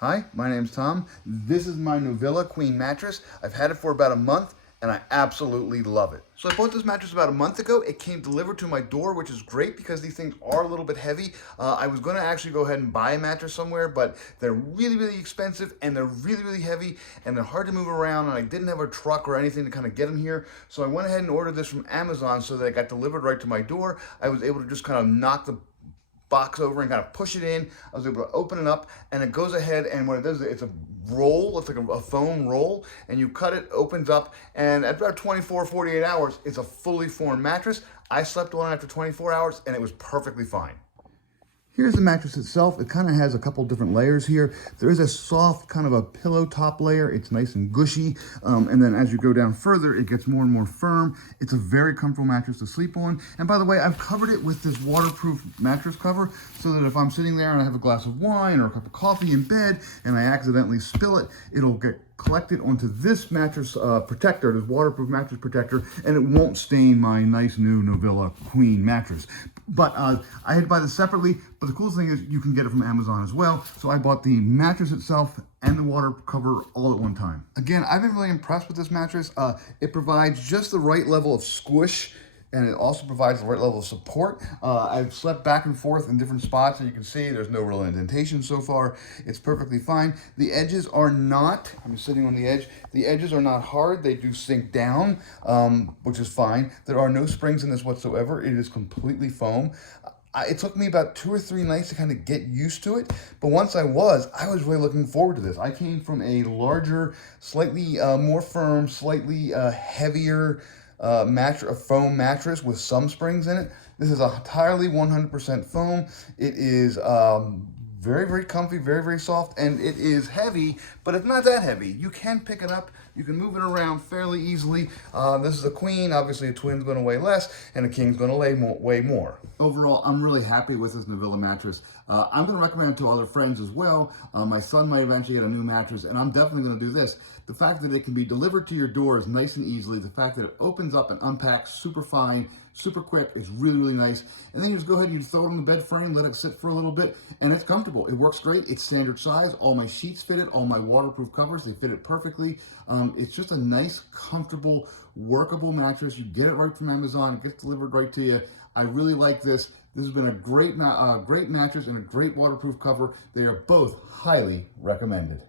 Hi, my name's Tom. This is my Novilla Queen mattress. I've had it for about a month and I absolutely love it. So I bought this mattress about a month ago. It came delivered to my door, which is great because these things are a little bit heavy. I was going to actually go ahead and buy a mattress somewhere, but they're really, really expensive and they're really, really heavy and they're hard to move around, and I didn't have a truck or anything to kind of get them here. So I went ahead and ordered this from Amazon so that it got delivered right to my door. I was able to just kind of knock the box over and kind of push it in. I was able to open it up, and it goes ahead, and what it does is it's a roll. It's like a foam roll, and you cut it, opens up, and at about 24, 48 hours, it's a fully formed mattress. I slept on it after 24 hours, and it was perfectly fine. Here's the mattress itself. It kind of has a couple different layers here. There is a soft kind of a pillow top layer. It's nice and gushy. And then as you go down further, it gets more and more firm. It's a very comfortable mattress to sleep on. And by the way, I've covered it with this waterproof mattress cover so that if I'm sitting there and I have a glass of wine or a cup of coffee in bed and I accidentally spill it, it'll get collected onto this mattress protector, this waterproof mattress protector, and it won't stain my nice new Novilla Queen mattress. But I had to buy this separately, but the coolest thing is you can get it from Amazon as well. So I bought the mattress itself and the water cover all at one time. Again, I've been really impressed with this mattress. It provides just the right level of squish, and it also provides the right level of support. I've slept back and forth in different spots, and you can see there's no real indentation so far. It's perfectly fine. The edges are not, I'm sitting on the edge, the edges are not hard. They do sink down, which is fine. There are no springs in this whatsoever. It is completely foam. It took me about 2 or 3 nights to kind of get used to it, but once I was really looking forward to this. I came from a larger, slightly more firm, slightly heavier a foam mattress with some springs in it. This is entirely 100% foam. It is very, very comfy, very, very soft, and it is heavy, but it's not that heavy. You can pick it up. You can move it around fairly easily. This is a queen. Obviously, a twin's going to weigh less, and a king's going to weigh more. Overall, I'm really happy with this Novilla mattress. I'm going to recommend it to other friends as well. My son might eventually get a new mattress, and I'm definitely going to do this. The fact that it can be delivered to your doors nice and easily, the fact that it opens up and unpacks super fine, super quick, is really, really nice. And then you just go ahead and you throw it on the bed frame, let it sit for a little bit, and it's comfortable. It works great. It's standard size. All my sheets fit it. All my waterproof covers, they fit it perfectly. It's just a nice, comfortable, workable mattress. You get it right from Amazon. It gets delivered right to you. I really like this. This has been a great mattress and a great waterproof cover. They are both highly recommended.